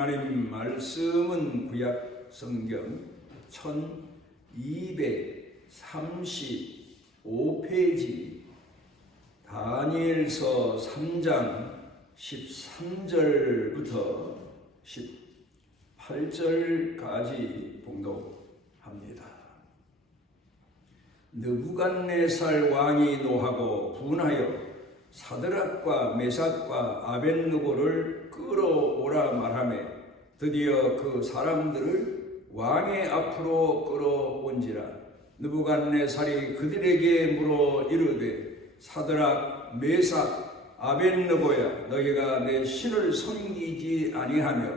하나님 말씀은 구약 성경 1235페이지 다니엘서 3장 13절부터 18절까지 봉독합니다. 느부갓네살 왕이 노하고 분하여 사드락과 메삭과 아벳느고를 끌어오라 말하매 드디어 그 사람들을 왕의 앞으로 끌어온지라. 느부갓네살이 그들에게 물어 이르되 사드락 메삭 아벳느고야, 너희가 내 신을 섬기지 아니하며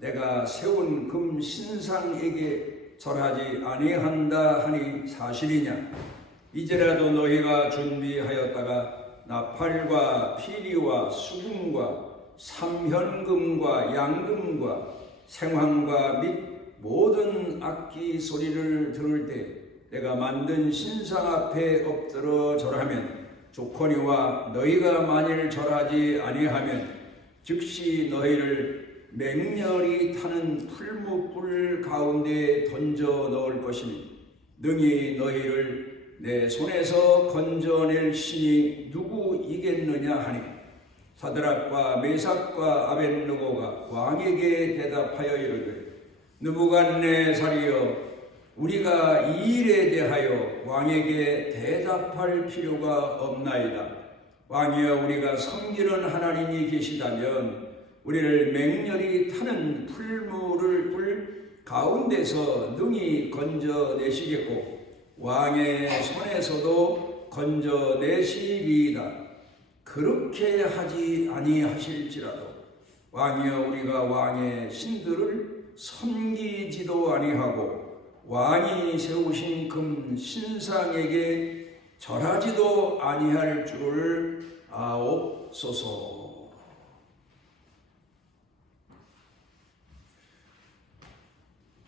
내가 세운 금 신상에게 절하지 아니한다 하니 사실이냐? 이제라도 너희가 준비하였다가 나팔과 피리와 수금과 삼현금과 양금과 생황과 및 모든 악기 소리를 들을 때 내가 만든 신상 앞에 엎드러 절하면 좋거니와 너희가 만일 절하지 아니하면 즉시 너희를 맹렬히 타는 풀무불 가운데 던져 넣을 것이니 능히 너희를 내 손에서 건져낼 신이 누구이겠느냐 하니 사드락과 메삭과 아벳느고가 왕에게 대답하여 이르되 느부갓네살이여, 우리가 이 일에 대하여 왕에게 대답할 필요가 없나이다. 왕이여, 우리가 섬기는 하나님이 계시다면 우리를 맹렬히 타는 풀 가운데서 능히 건져내시겠고 왕의 손에서도 건져내시리이다. 그렇게 하지 아니하실지라도 왕이여, 우리가 왕의 신들을 섬기지도 아니하고 왕이 세우신 금 신상에게 절하지도 아니할 줄을 아옵소서.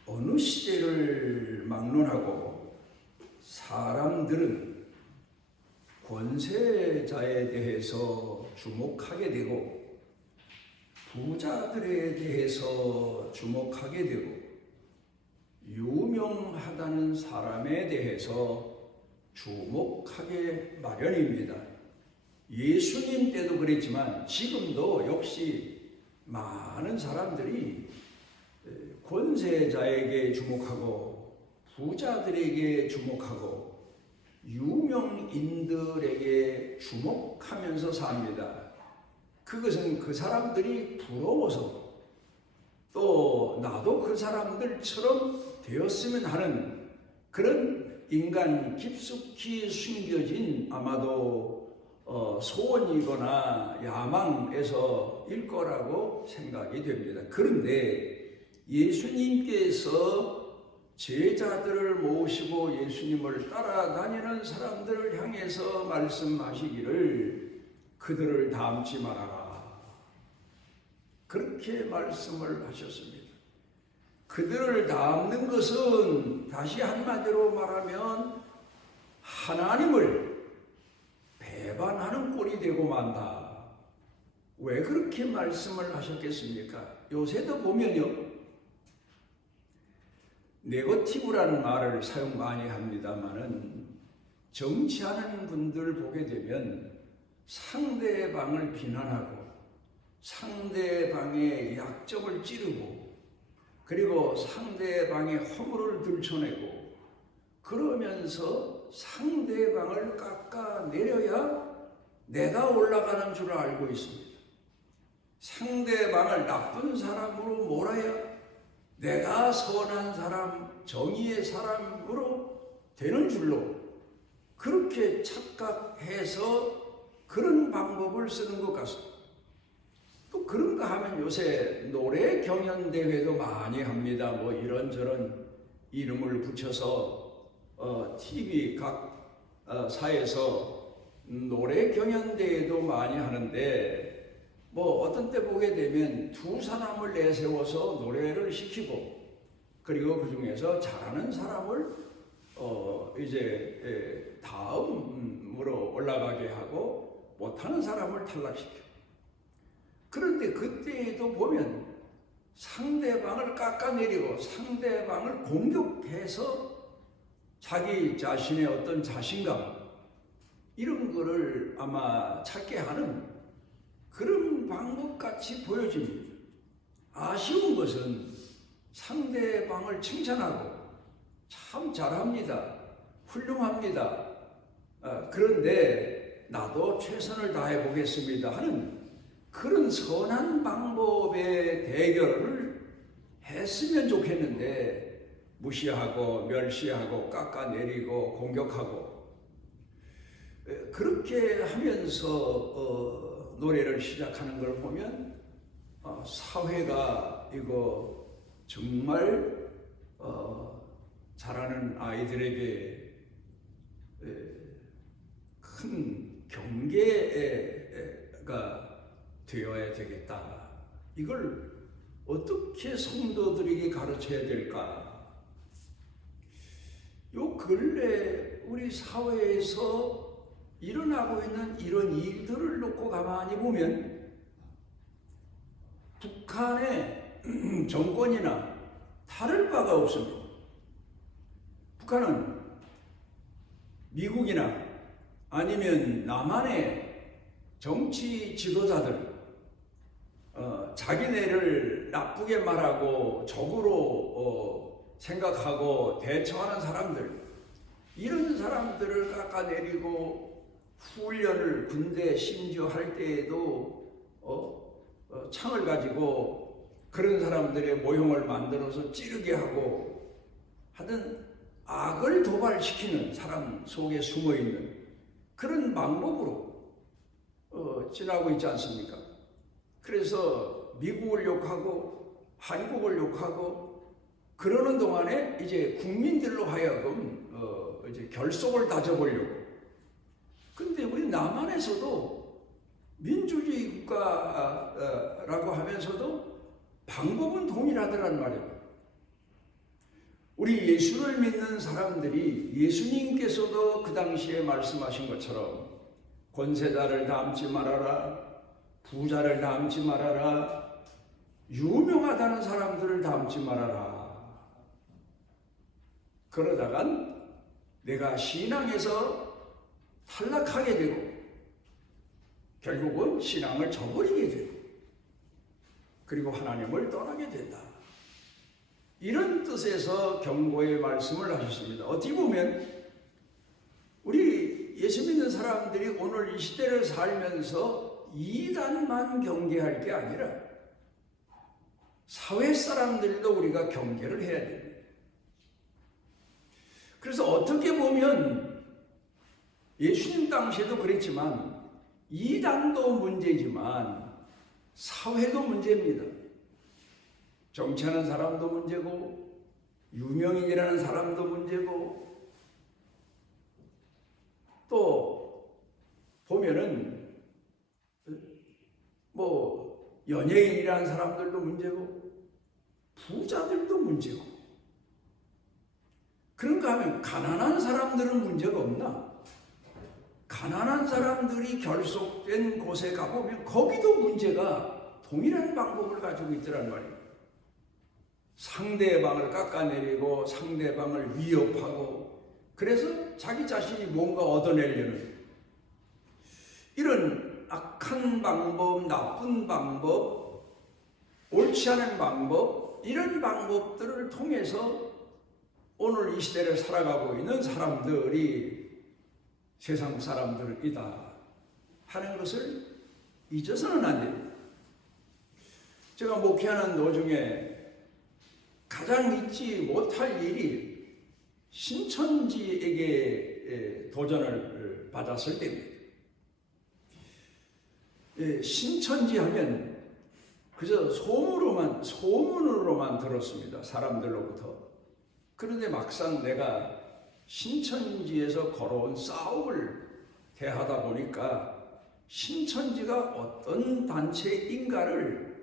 어느 시대를 막론하고 사람들은 권세자에 대해서 주목하게 되고 부자들에 대해서 주목하게 되고 유명하다는 사람에 대해서 주목하게 마련입니다. 예수님 때도 그랬지만 지금도 역시 많은 사람들이 권세자에게 주목하고 부자들에게 주목하고 유명인들에게 주목하면서 삽니다. 그것은 그 사람들이 부러워서 또 나도 그 사람들처럼 되었으면 하는 그런 인간 깊숙이 숨겨진 아마도 소원이거나 야망에서일 거라고 생각이 됩니다. 그런데 예수님께서 제자들을 모시고 예수님을 따라다니는 사람들을 향해서 말씀하시기를 그들을 닮지 말아라, 그렇게 말씀을 하셨습니다. 그들을 닮는 것은 다시 한마디로 말하면 하나님을 배반하는 꼴이 되고 만다. 왜 그렇게 말씀을 하셨겠습니까? 요새도 보면요, 네거티브라는 말을 사용 많이 합니다만은 정치하는 분들 보게 되면 상대방을 비난하고 상대방의 약점을 찌르고 그리고 상대방의 허물을 들춰내고 그러면서 상대방을 깎아내려야 내가 올라가는 줄 알고 있습니다. 상대방을 나쁜 사람으로 몰아야 내가 선한 사람, 정의의 사람으로 되는 줄로 그렇게 착각해서 그런 방법을 쓰는 것 같습니다. 또 그런가 하면 요새 노래 경연대회도 많이 합니다. 뭐 이런저런 이름을 붙여서 TV 각 사에서 노래 경연대회도 많이 하는데 뭐 어떤 때 보게 되면 두 사람을 내세워서 노래를 시키고 그리고 그 중에서 잘하는 사람을 이제 다음으로 올라가게 하고 못하는 사람을 탈락시켜. 그런데 그때에도 보면 상대방을 깎아내리고 상대방을 공격해서 자기 자신의 어떤 자신감 이런 거를 아마 찾게 하는 그런 방법같이 보여집니다. 아쉬운 것은 상대방을 칭찬하고 참 잘합니다. 훌륭합니다. 그런데 나도 최선을 다해 보겠습니다 하는 그런 선한 방법의 대결을 했으면 좋겠는데 무시하고 멸시하고 깎아내리고 공격하고 그렇게 하면서 노래를 시작하는 걸 보면 사회가 이거 정말 자라는 아이들에게 큰 경계가 되어야 되겠다. 이걸 어떻게 성도들에게 가르쳐야 될까? 요 근래 우리 사회에서 일어나고 있는 이런 일들을 놓고 가만히 보면 북한의 정권이나 다를 바가 없습니다. 북한은 미국이나 아니면 남한의 정치 지도자들 자기네를 나쁘게 말하고 적으로 생각하고 대처하는 사람들 이런 사람들을 깎아내리고 훈련을 군대 심지어 할 때에도 창을 가지고 그런 사람들의 모형을 만들어서 찌르게 하고 하든 악을 도발시키는 사람 속에 숨어있는 그런 방법으로 지나고 있지 않습니까? 그래서 미국을 욕하고 한국을 욕하고 그러는 동안에 이제 국민들로 하여금 이제 결속을 다져보려고. 근데 우리 남한에서도 민주주의 국가라고 하면서도 방법은 동일하더란 말이에요. 우리 예수를 믿는 사람들이 예수님께서도 그 당시에 말씀하신 것처럼 권세자를 닮지 말아라, 부자를 닮지 말아라, 유명하다는 사람들을 닮지 말아라. 그러다간 내가 신앙에서 탈락하게 되고 결국은 신앙을 저버리게 되고 그리고 하나님을 떠나게 된다. 이런 뜻에서 경고의 말씀을 하셨습니다. 어떻게 보면 우리 예수 믿는 사람들이 오늘 이 시대를 살면서 이단만 경계할 게 아니라 사회 사람들도 우리가 경계를 해야 됩니다. 그래서 어떻게 보면 예수님 당시에도 그랬지만 이단도 문제지만 사회도 문제입니다. 정치하는 사람도 문제고 유명인이라는 사람도 문제고 또 보면은 뭐 연예인이라는 사람들도 문제고 부자들도 문제고 그런가 하면 가난한 사람들은 문제가 없나? 가난한 사람들이 결속된 곳에 가보면 거기도 문제가 동일한 방법을 가지고 있더란 말이에요. 상대방을 깎아내리고 상대방을 위협하고 그래서 자기 자신이 뭔가 얻어내려는 이런 악한 방법, 나쁜 방법, 옳지 않은 방법 이런 방법들을 통해서 오늘 이 시대를 살아가고 있는 사람들이 세상 사람들이다 하는 것을 잊어서는 안 됩니다. 제가 목회하는 도중에 가장 잊지 못할 일이 신천지에게 도전을 받았을 때입니다. 신천지 하면 그저 소문으로만 들었습니다. 사람들로부터. 그런데 막상 내가 신천지에서 걸어온 싸움을 대하다 보니까 신천지가 어떤 단체인가를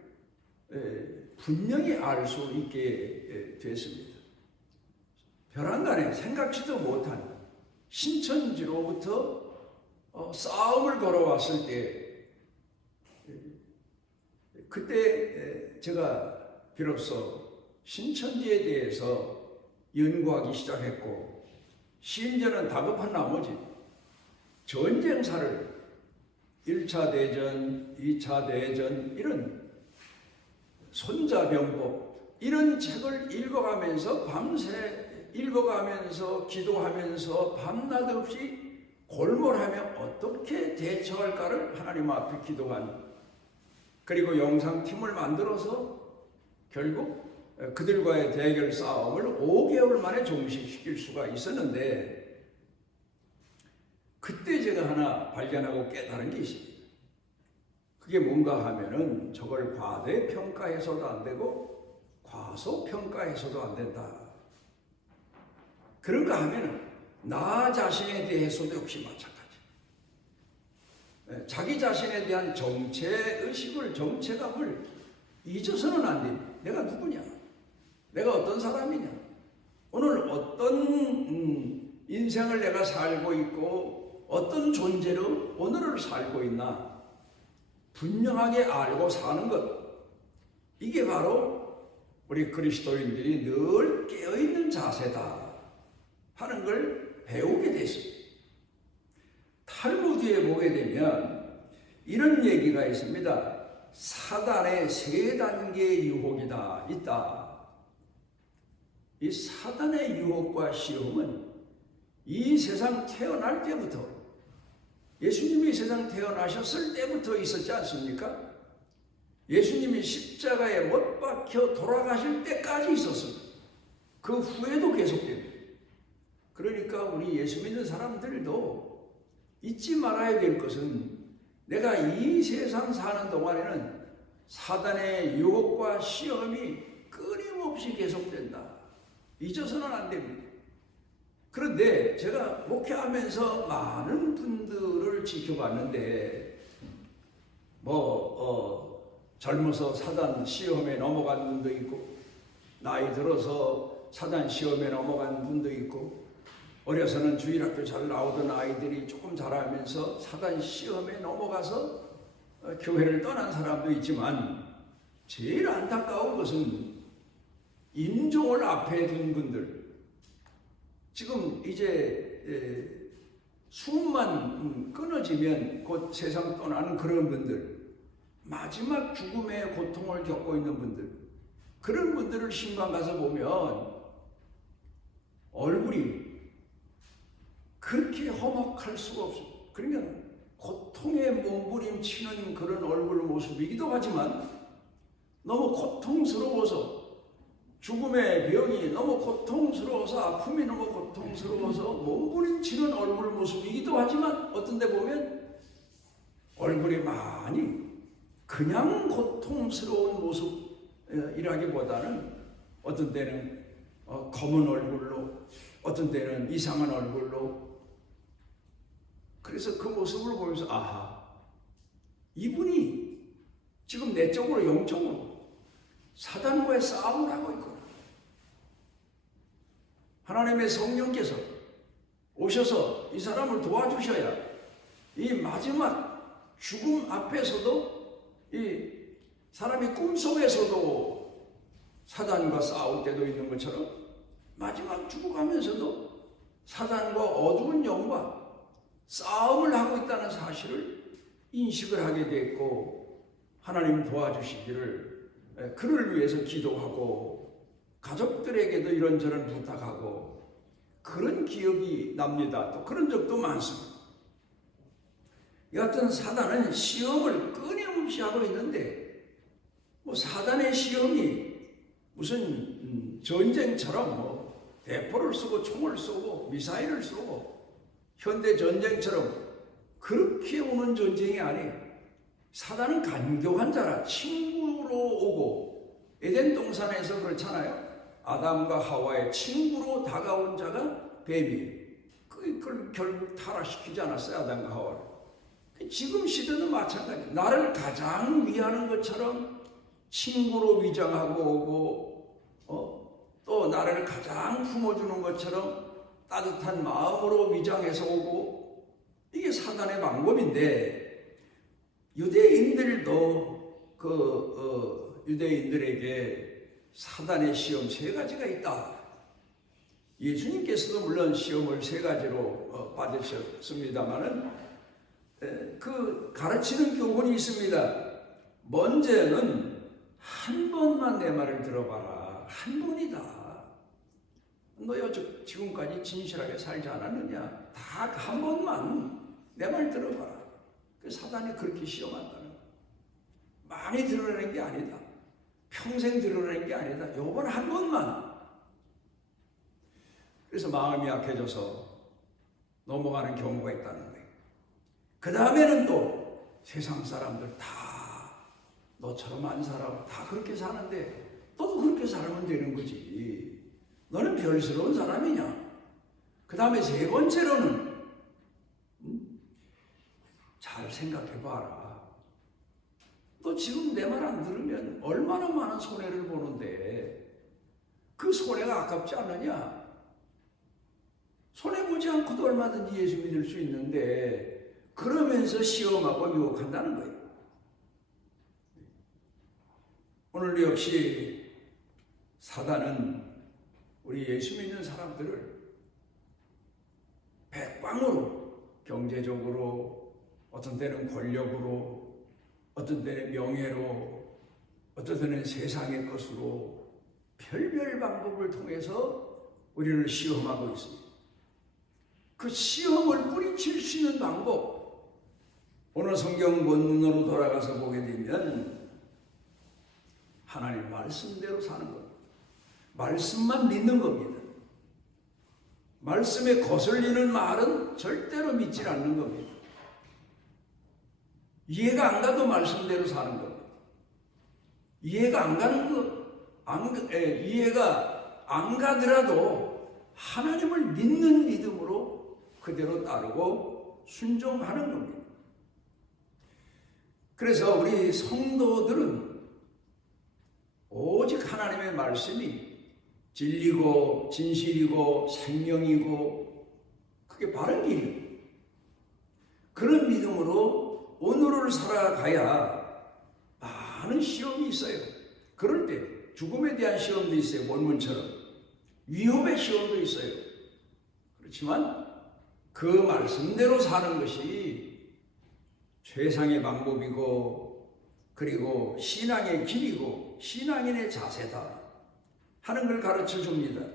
분명히 알 수 있게 됐습니다. 벼랑간에 생각지도 못한 신천지로부터 싸움을 걸어왔을 때 그때 제가 비로소 신천지에 대해서 연구하기 시작했고, 심지어는 다급한 나머지 전쟁사를 1차 대전, 2차 대전 이런 손자병법 이런 책을 읽어가면서 밤새 읽어가면서 기도하면서 밤낮 없이 골몰하며 어떻게 대처할까를 하나님 앞에 기도한, 그리고 영상팀을 만들어서 결국 그들과의 대결 싸움을 5개월 만에 종식시킬 수가 있었는데, 그때 제가 하나 발견하고 깨달은 게 있습니다. 그게 뭔가 하면은 저걸 과대평가해서도 안 되고 과소평가해서도 안 된다. 그런가 하면은 나 자신에 대해서도 역시 마찬가지. 자기 자신에 대한 정체의식을, 정체감을 잊어서는 안 됩니다. 내가 누구냐? 내가 어떤 사람이냐? 오늘 어떤 인생을 내가 살고 있고 어떤 존재로 오늘을 살고 있나? 분명하게 알고 사는 것, 이게 바로 우리 그리스도인들이 늘 깨어있는 자세다 하는 걸 배우게 됐습니다. 탈무드에 보게 되면 이런 얘기가 있습니다. 사단의 3단계 유혹이다 있다. 이 사단의 유혹과 시험은 이 세상 태어날 때부터, 예수님이 세상 태어나셨을 때부터 있었지 않습니까? 예수님이 십자가에 못 박혀 돌아가실 때까지 있었습니다. 그 후에도 계속됩니다. 그러니까 우리 예수 믿는 사람들도 잊지 말아야 될 것은, 내가 이 세상 사는 동안에는 사단의 유혹과 시험이 끊임없이 계속된다. 잊어서는 안 됩니다. 그런데 제가 목회하면서 많은 분들을 지켜봤는데, 젊어서 사단 시험에 넘어간 분도 있고, 나이 들어서 사단 시험에 넘어간 분도 있고, 어려서는 주일학교 잘 나오던 아이들이 조금 자라면서 사단 시험에 넘어가서 교회를 떠난 사람도 있지만, 제일 안타까운 것은 임종을 앞에 둔 분들, 지금 이제 숨만 끊어지면 곧 세상 떠나는 그런 분들, 마지막 죽음의 고통을 겪고 있는 분들, 그런 분들을 신방 가서 보면 얼굴이 그렇게 험악할 수가 없어요. 그러니까 고통에 몸부림치는 그런 얼굴 모습이기도 하지만, 너무 고통스러워서, 죽음의 병이 너무 고통스러워서, 아픔이 너무 고통스러워서 몸부림치는 얼굴 모습이기도 하지만, 어떤 데 보면 얼굴이 많이 그냥 고통스러운 모습이라기보다는 어떤 때는 검은 얼굴로, 어떤 때는 이상한 얼굴로. 그래서 그 모습을 보면서 아하, 이분이 지금 내적으로 영적으로 사단과의 싸움을 하고 있구나. 하나님의 성령께서 오셔서 이 사람을 도와주셔야 이 마지막 죽음 앞에서도, 이 사람이 꿈속에서도 사단과 싸울 때도 있는 것처럼 마지막 죽어가면서도 사단과 어두운 영과 싸움을 하고 있다는 사실을 인식을 하게 됐고, 하나님 도와주시기를 그를 위해서 기도하고 가족들에게도 이런저런 부탁하고 그런 기억이 납니다. 또 그런 적도 많습니다. 여하튼 사단은 시험을 끊임없이 하고 있는데, 사단의 시험이 무슨 전쟁처럼 대포를 쓰고 총을 쏘고 미사일을 쏘고 현대 전쟁처럼 그렇게 오는 전쟁이 아니에요. 사단은 간교한 자라, 친구로 오고, 에덴 동산에서 그렇잖아요. 아담과 하와의 친구로 다가온 자가 뱀이에요. 그걸 결국 타락시키지 않았어요, 아담과 하와를. 지금 시대는 마찬가지예요. 나를 가장 위하는 것처럼 친구로 위장하고 오고, 또 나를 가장 품어주는 것처럼 따뜻한 마음으로 위장해서 오고, 이게 사단의 방법인데, 유대인들도 유대인들에게 사단의 시험 세 가지가 있다. 예수님께서도 물론 시험을 세 가지로 받으셨습니다마는 그 가르치는 교훈이 있습니다. 먼저는 한 번만 내 말을 들어봐라. 한 번이다. 너 지금까지 진실하게 살지 않았느냐? 다 한 번만 내 말 들어봐라. 사단이 그렇게 시험한다는 거야. 많이 들으라는 게 아니다. 평생 들으라는 게 아니다. 요번 한 번만. 그래서 마음이 약해져서 넘어가는 경우가 있다는 거예요. 그 다음에는 또 세상 사람들 다 너처럼 안 살아. 다 그렇게 사는데 너도 그렇게 살면 되는 거지. 너는 별스러운 사람이냐? 그 다음에 세 번째로는 잘 생각해봐라. 너 지금 내 말 안 들으면 얼마나 많은 손해를 보는데 그 손해가 아깝지 않느냐? 손해보지 않고도 얼마든지 예수 믿을 수 있는데 그러면서 시험하고 유혹한다는 거예요. 오늘 역시 사단은 우리 예수 믿는 사람들을 백방으로 경제적으로, 어떤 때는 권력으로, 어떤 때는 명예로, 어떤 때는 세상의 것으로 별별 방법을 통해서 우리를 시험하고 있습니다. 그 시험을 뿌리칠 수 있는 방법, 오늘 성경 본문으로 돌아가서 보게 되면 하나님 말씀대로 사는 겁니다. 말씀만 믿는 겁니다. 말씀에 거슬리는 말은 절대로 믿지 않는 겁니다. 이해가 안 가도 말씀대로 사는 겁니다. 이해가 안 가는 이해가 안 가더라도 하나님을 믿는 믿음으로 그대로 따르고 순종하는 겁니다. 그래서 우리 성도들은 오직 하나님의 말씀이 진리고 진실이고 생명이고 그게 바른 길이에요. 그런 믿음으로 오늘을 살아가야 많은 시험이 있어요. 그럴 때 죽음에 대한 시험도 있어요. 본문처럼 위험의 시험도 있어요. 그렇지만 그 말씀대로 사는 것이 최상의 방법이고 그리고 신앙의 길이고 신앙인의 자세다 하는 걸 가르쳐 줍니다.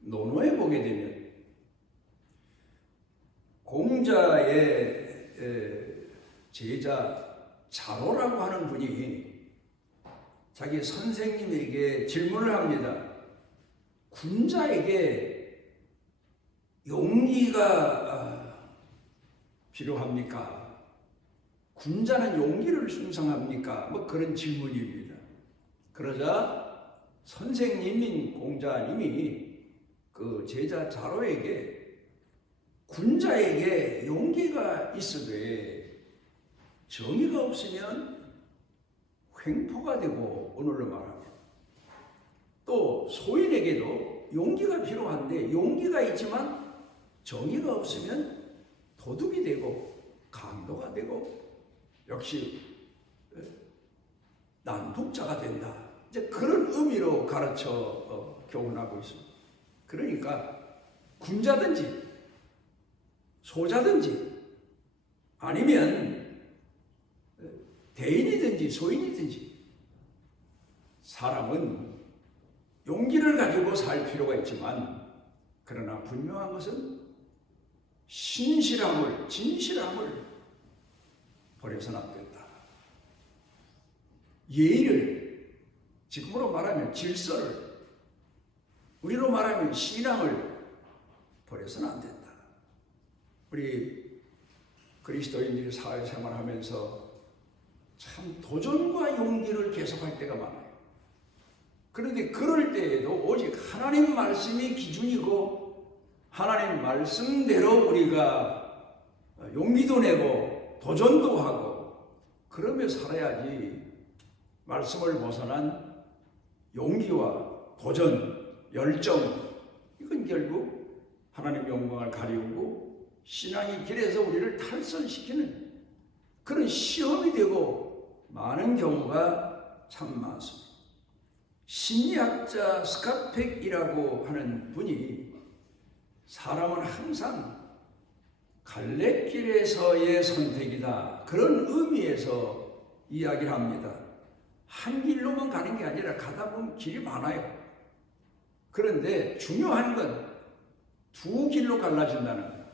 논어에 보게 되면 공자의 제자 자로라고 하는 분이 자기 선생님에게 질문을 합니다. 군자에게 용기가 필요합니까? 군자는 용기를 숭상합니까? 뭐 그런 질문입니다. 그러자 선생님인 공자님이 그 제자 자로에게 군자에게 용기가 있어도 정의가 없으면 횡포가 되고, 오늘로 말하면 또 소인에게도 용기가 필요한데 용기가 있지만 정의가 없으면 도둑이 되고 강도가 되고 역시 난독자가 된다. 이제 그런 의미로 가르쳐 교훈하고 있습니다. 그러니까 군자든지 소자든지 아니면 대인이든지 소인이든지 사람은 용기를 가지고 살 필요가 있지만 그러나 분명한 것은 신실함을, 진실함을 버려서는 안 된다. 예의를, 지금으로 말하면 질서를, 우리로 말하면 신앙을 버려서는 안 된다. 우리 그리스도인들이 사회생활하면서 참 도전과 용기를 계속할 때가 많아요. 그런데 그럴 때에도 오직 하나님 말씀이 기준이고 하나님 말씀대로 우리가 용기도 내고 도전도 하고 그러며 살아야지 말씀을 벗어난 용기와 도전, 열정, 이건 결국 하나님 영광을 가리우고 신앙의 길에서 우리를 탈선시키는 그런 시험이 되고 많은 경우가 참 많습니다. 심리학자 스캇팩이라고 하는 분이 사람은 항상 갈래길에서의 선택이다, 그런 의미에서 이야기를 합니다. 한 길로만 가는 게 아니라 가다 보면 길이 많아요. 그런데 중요한 건 두 길로 갈라진다는 거예요.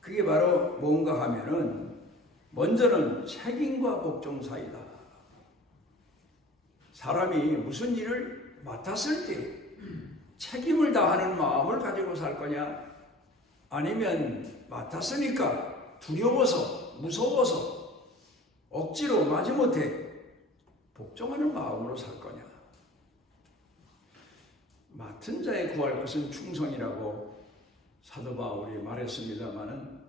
그게 바로 뭔가 하면은 먼저는 책임과 복종 사이다. 사람이 무슨 일을 맡았을 때 책임을 다하는 마음을 가지고 살 거냐, 아니면 맡았으니까 두려워서 무서워서 억지로 마지못해 복종하는 마음으로 살 거냐. 맡은 자에 구할 것은 충성이라고 사도 바울이 말했습니다마는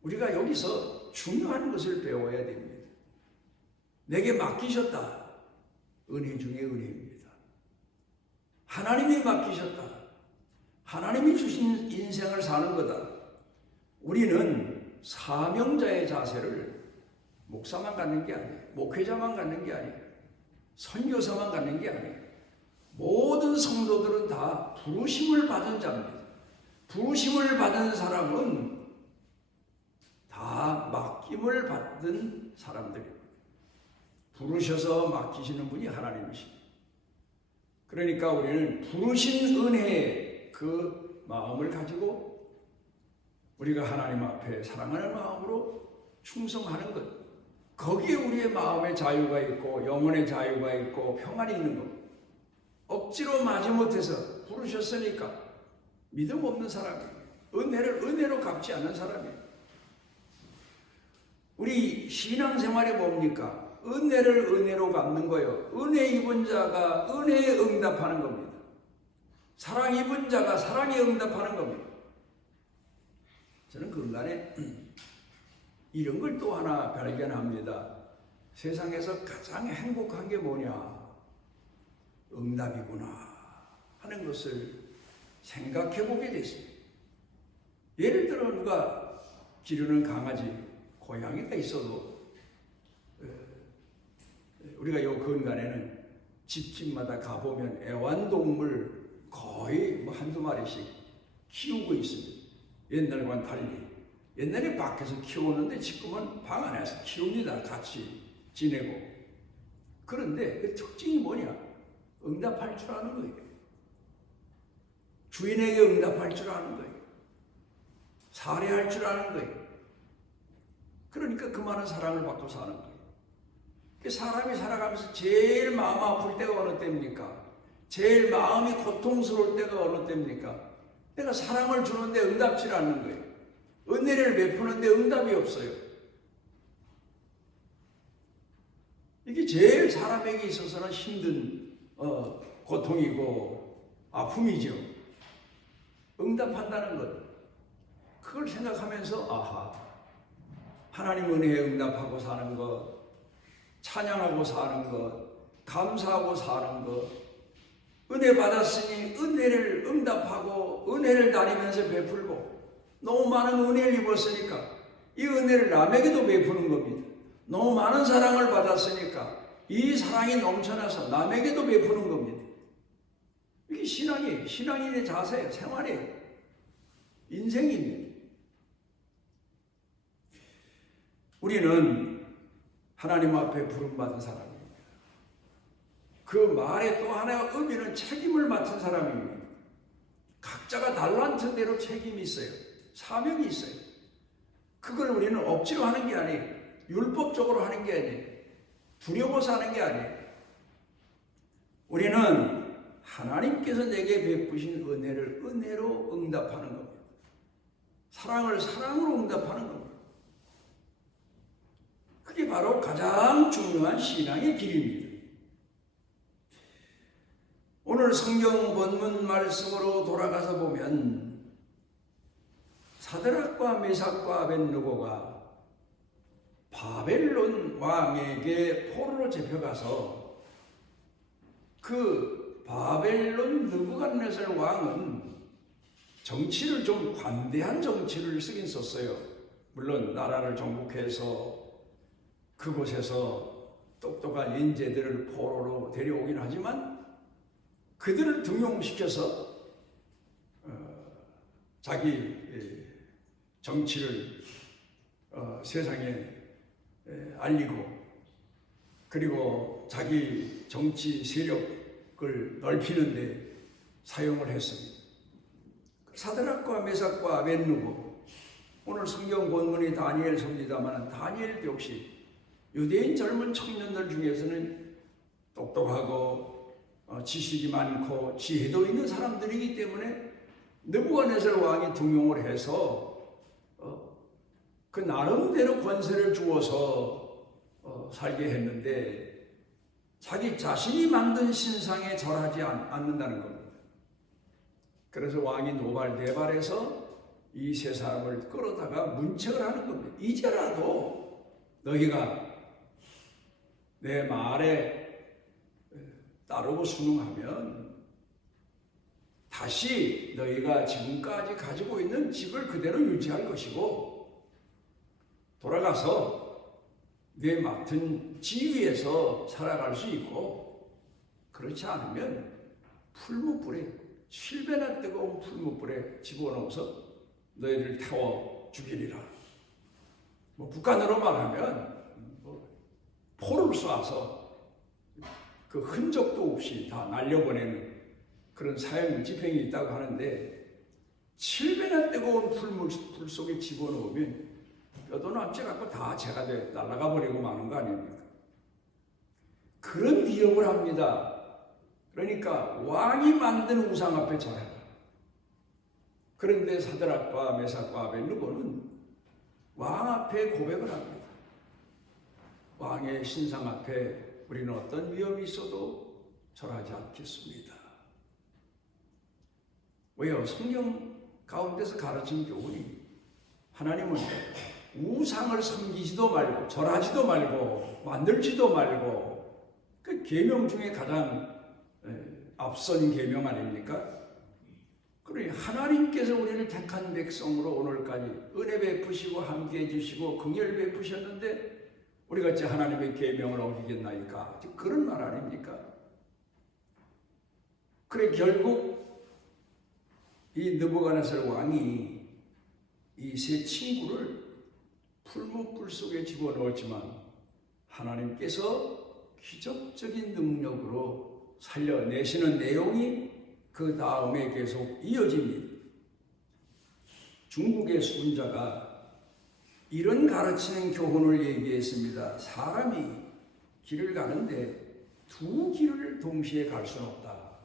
우리가 여기서 중요한 것을 배워야 됩니다. 내게 맡기셨다. 은혜 중에 은혜입니다. 하나님이 맡기셨다. 하나님이 주신 인생을 사는 거다. 우리는 사명자의 자세를 목사만 갖는 게 아니에요. 목회자만 갖는 게 아니에요. 선교사만 갖는 게 아니에요. 모든 성도들은 다 부르심을 받은 자입니다. 부르심을 받은 사람은 다 맡김을 받은 사람들입니다. 부르셔서 맡기시는 분이 하나님이십니다. 그러니까 우리는 부르신 은혜의 그 마음을 가지고 우리가 하나님 앞에 사랑하는 마음으로 충성하는 것, 거기에 우리의 마음의 자유가 있고 영혼의 자유가 있고 평안이 있는 겁니다. 억지로 마지못해서 부르셨으니까 믿음 없는 사람이에요. 은혜를 은혜로 갚지 않는 사람이에요. 우리 신앙생활이 뭡니까? 은혜를 은혜로 갚는 거예요. 은혜 입은 자가 은혜에 응답하는 겁니다. 사랑 입은 자가 사랑에 응답하는 겁니다. 저는 그간에 이런 걸 또 하나 발견합니다. 세상에서 가장 행복한 게 뭐냐? 응답이구나 하는 것을 생각해 보게 됐습니다. 예를 들어 누가 기르는 강아지, 고양이가 있어도 우리가 요 근간에는 집집마다 가보면 애완동물 거의 한두 마리씩 키우고 있습니다. 옛날과는 달리. 옛날에 밖에서 키우는데 지금은 방 안에서 키웁니다. 같이 지내고. 그런데 그 특징이 뭐냐? 응답할 줄 아는 거예요. 주인에게 응답할 줄 아는 거예요. 살해할 줄 아는 거예요. 그러니까 그 많은 사랑을 받고 사는 거예요. 사람이 살아가면서 제일 마음 아플 때가 어느 때입니까? 제일 마음이 고통스러울 때가 어느 때입니까? 내가 사랑을 주는데 응답질 않는 거예요. 은혜를 베푸는데 응답이 없어요. 이게 제일 사람에게 있어서는 힘든 고통이고 아픔이죠. 응답한다는 것, 그걸 생각하면서 아하, 하나님 은혜에 응답하고 사는 것, 찬양하고 사는 것, 감사하고 사는 것, 은혜 받았으니 은혜를 응답하고 은혜를 다니면서 베풀고, 너무 많은 은혜를 입었으니까 이 은혜를 남에게도 베푸는 겁니다. 너무 많은 사랑을 받았으니까 이 사랑이 넘쳐나서 남에게도 베푸는 겁니다. 이게 신앙이에요. 신앙인의 자세예요. 생활이에요. 인생입니다. 우리는 하나님 앞에 부름받은 사람입니다. 그 말의 또 하나의 의미는 책임을 맡은 사람입니다. 각자가 달란트대로 책임이 있어요. 사명이 있어요. 그걸 우리는 억지로 하는 게 아니에요. 율법적으로 하는 게 아니에요. 두려워서 하는 게 아니에요. 우리는 하나님께서 내게 베푸신 은혜를 은혜로 응답하는 겁니다. 사랑을 사랑으로 응답하는 겁니다. 그게 바로 가장 중요한 신앙의 길입니다. 오늘 성경 본문 말씀으로 돌아가서 보면 사드락과 메삭과 아벳느고가 바벨론 왕에게 포로로 잡혀가서 그 바벨론 느부갓네살 왕은 정치를 좀 관대한 정치를 쓰긴 썼어요. 물론 나라를 정복해서 그곳에서 똑똑한 인재들을 포로로 데려오긴 하지만 그들을 등용시켜서 자기 정치를 세상에 알리고 그리고 자기 정치 세력을 넓히는 데 사용을 했습니다. 사드락과 메삭과 아벳느고, 오늘 성경 본문이 다니엘서입니다만 다니엘도 역시 유대인 젊은 청년들 중에서는 똑똑하고 지식이 많고 지혜도 있는 사람들이기 때문에 느부갓네살 왕이 등용을 해서 그 나름대로 권세를 주어서 살게 했는데 자기 자신이 만든 신상에 절하지 않는다는 겁니다. 그래서 왕이 노발대발해서 이 세 사람을 끌어다가 문책을 하는 겁니다. 이제라도 너희가 내 말에 따르고 순응하면 다시 너희가 지금까지 가지고 있는 집을 그대로 유지할 것이고 돌아가서 내 맡은 지위에서 살아갈 수 있고, 그렇지 않으면 풀무불에 7배나 뜨거운 풀무불에 집어넣어서 너희를 태워 죽이리라. 북한으로 말하면 포를 쏘아서 그 흔적도 없이 다 날려보내는 그런 사형 집행이 있다고 하는데 7배나 뜨거운 풀 속에 집어넣으면 뼈도 남지 않고 다 재가 돼 날아가 버리고 마는 거 아닙니까? 그런 위협을 합니다. 그러니까 왕이 만든 우상 앞에 절해라. 그런데 사드락과 메삭과 아벳느고는 왕 앞에 고백을 합니다. 왕의 신상 앞에 우리는 어떤 위험이 있어도 절하지 않겠습니다. 왜요? 성경 가운데서 가르친 교훈이 하나님은 우상을 섬기지도 말고 절하지도 말고 만들지도 말고 그 계명 중에 가장 앞선 계명 아닙니까? 그러니 하나님께서 우리를 택한 백성으로 오늘까지 은혜 베푸시고 함께해 주시고 긍휼 베푸셨는데 우리가 어찌 하나님의 계명을 어기겠나이까? 그런 말 아닙니까? 그래 결국 이 느부갓네살 왕이 이 세 친구를 풀무불 속에 집어넣었지만 하나님께서 기적적인 능력으로 살려내시는 내용이 그 다음에 계속 이어집니다. 중국의 순자가 이런 가르치는 교훈을 얘기했습니다. 사람이 길을 가는데 두 길을 동시에 갈 수는 없다.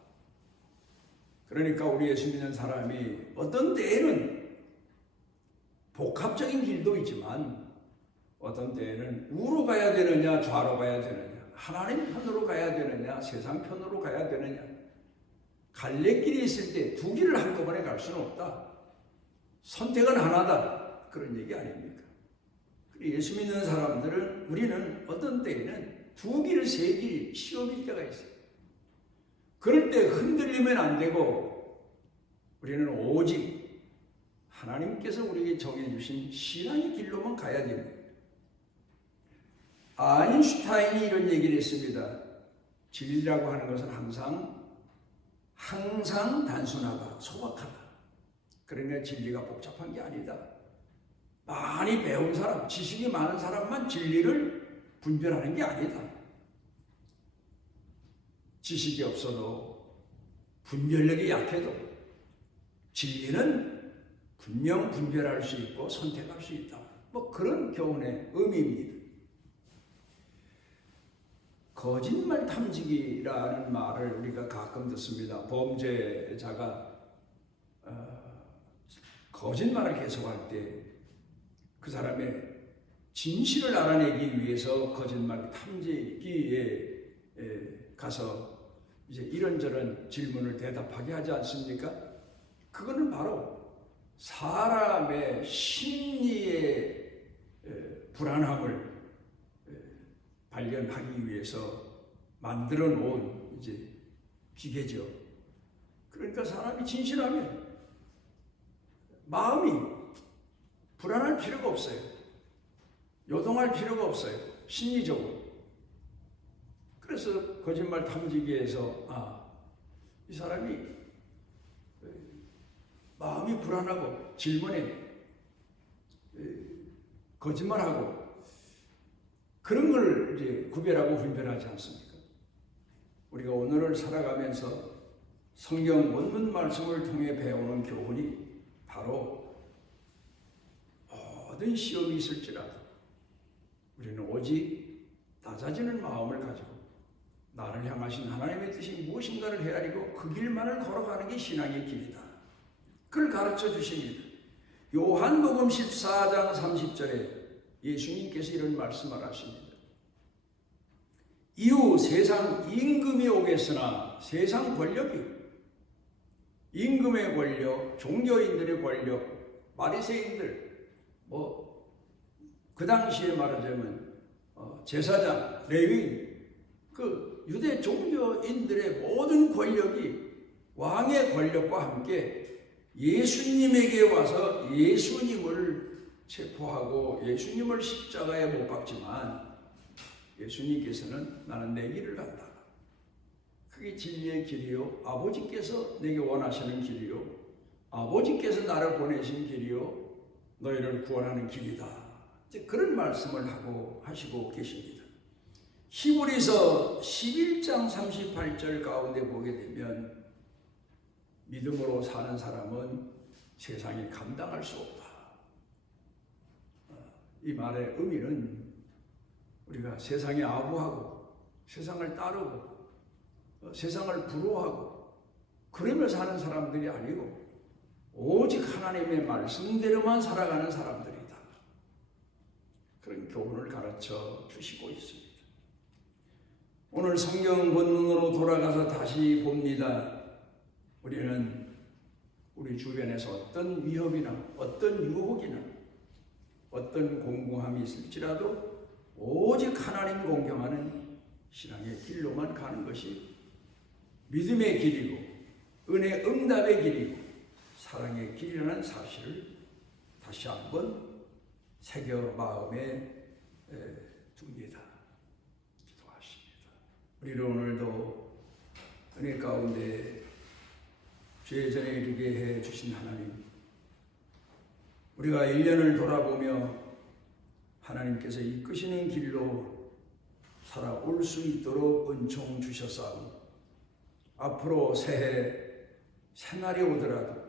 그러니까 우리 예수 믿는 사람이 어떤 때에는 복합적인 길도 있지만 어떤 때에는 우로 가야 되느냐 좌로 가야 되느냐, 하나님 편으로 가야 되느냐 세상 편으로 가야 되느냐, 갈래길이 있을 때 두 길을 한꺼번에 갈 수는 없다. 선택은 하나다. 그런 얘기 아닙니까? 예수 믿는 사람들은 우리는 어떤 때에는 두 길, 세 길 시험일 때가 있어요. 그럴 때 흔들리면 안 되고 우리는 오직 하나님께서 우리에게 정해주신 신앙의 길로만 가야 됩니다. 아인슈타인이 이런 얘기를 했습니다. 진리라고 하는 것은 항상 단순하다, 소박하다. 그러나 진리가 복잡한 게 아니다. 많이 배운 사람, 지식이 많은 사람만 진리를 분별하는 게 아니다. 지식이 없어도 분별력이 약해도 진리는 분명 분별할 수 있고 선택할 수 있다. 그런 교훈의 의미입니다. 거짓말 탐지기라는 말을 우리가 가끔 듣습니다. 범죄자가 거짓말을 계속할 때 그 사람의 진실을 알아내기 위해서 거짓말 탐지기에 가서 이제 이런저런 질문을 대답하게 하지 않습니까? 그거는 바로 사람의 심리의 불안함을 발견하기 위해서 만들어 놓은 이제 기계죠. 그러니까 사람이 진실하면 마음이 불안할 필요가 없어요. 요동할 필요가 없어요. 심리적으로. 그래서 거짓말 탐지기에서 이 사람이 마음이 불안하고 질문에 거짓말하고 그런 걸 이제 구별하고 분별하지 않습니까? 우리가 오늘을 살아가면서 성경 원문 말씀을 통해 배우는 교훈이 바로 모든 시험이 있을지라도 우리는 오직 낮아지는 마음을 가지고 나를 향하신 하나님의 뜻이 무엇인가를 헤아리고 그 길만을 걸어가는 게 신앙의 길이다. 그걸 가르쳐 주십니다. 요한복음 14장 30절에 예수님께서 이런 말씀을 하십니다. 이후 세상 임금이 오겠으나 세상 권력이 임금의 권력, 종교인들의 권력, 바리새인들 그 당시에 말하자면 제사장, 레위인, 그 유대 종교인들의 모든 권력이 왕의 권력과 함께 예수님에게 와서 예수님을 체포하고 예수님을 십자가에 못 박지만 예수님께서는 나는 내 길을 간다. 그게 진리의 길이요. 아버지께서 내게 원하시는 길이요. 아버지께서 나를 보내신 길이요. 너희를 구원하는 길이다. 그런 말씀을 하시고 계십니다. 히브리서 11장 38절 가운데 보게 되면 믿음으로 사는 사람은 세상에 감당할 수 없다. 이 말의 의미는 우리가 세상에 아부하고 세상을 따르고 세상을 부러워하고 그러며 사는 사람들이 아니고 오직 하나님의 말씀대로만 살아가는 사람들이다. 그런 교훈을 가르쳐 주시고 있습니다. 오늘 성경 본문으로 돌아가서 다시 봅니다. 우리는 우리 주변에서 어떤 위협이나 어떤 유혹이나 어떤 공공함이 있을지라도 오직 하나님 공경하는 신앙의 길로만 가는 것이 믿음의 길이고 은혜 응답의 길이고 사랑의 길이라는 사실을 다시 한번 새겨 마음에 둡니다. 기도하십니다. 우리를 오늘도 은혜 가운데 죄 전에 이르게 해 주신 하나님, 우리가 1년을 돌아보며 하나님께서 이끄시는 길로 살아올 수 있도록 은총 주셨사오니 앞으로 새해 새날이 오더라도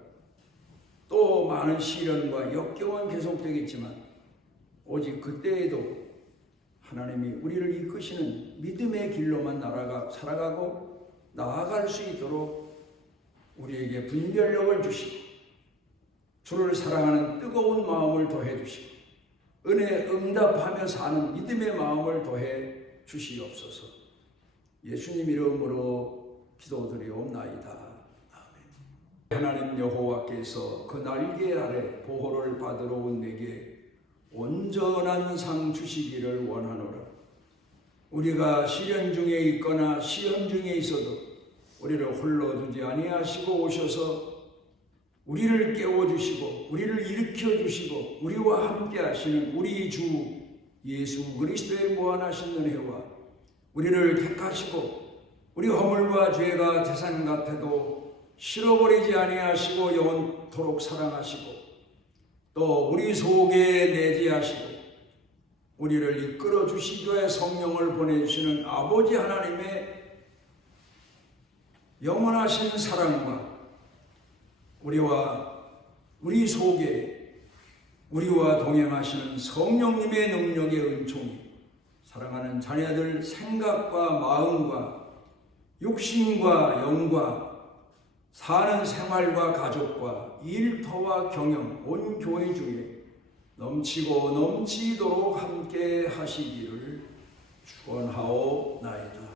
또 많은 시련과 역경은 계속되겠지만 오직 그때에도 하나님이 우리를 이끄시는 믿음의 길로만 살아가고 나아갈 수 있도록 우리에게 분별력을 주시고 주를 사랑하는 뜨거운 마음을 더해 주시고 은혜에 응답하며 사는 믿음의 마음을 더해 주시옵소서. 예수님 이름으로 기도드리옵나이다. 아멘. 하나님 여호와께서 그 날개 아래 보호를 받으러 온 내게 온전한 상 주시기를 원하노라. 우리가 시련 중에 있거나 시험 중에 있어도 우리를 홀로 두지 아니하시고 오셔서 우리를 깨워주시고 우리를 일으켜주시고 우리와 함께 하시는 우리 주 예수 그리스도의 무한하신 은혜와 우리를 택하시고 우리 허물과 죄가 재산 같아도 실어버리지 아니하시고 영원토록 사랑하시고 또 우리 속에 내재하시고 우리를 이끌어 주시기에 성령을 보내주시는 아버지 하나님의 영원하신 사랑과 우리 속에 우리와 동행하시는 성령님의 능력의 은총이 사랑하는 자녀들 생각과 마음과 육신과 영과 사는 생활과 가족과 일터와 경영 온 교회 중에 넘치고 넘치도록 함께 하시기를 축원하옵나이다.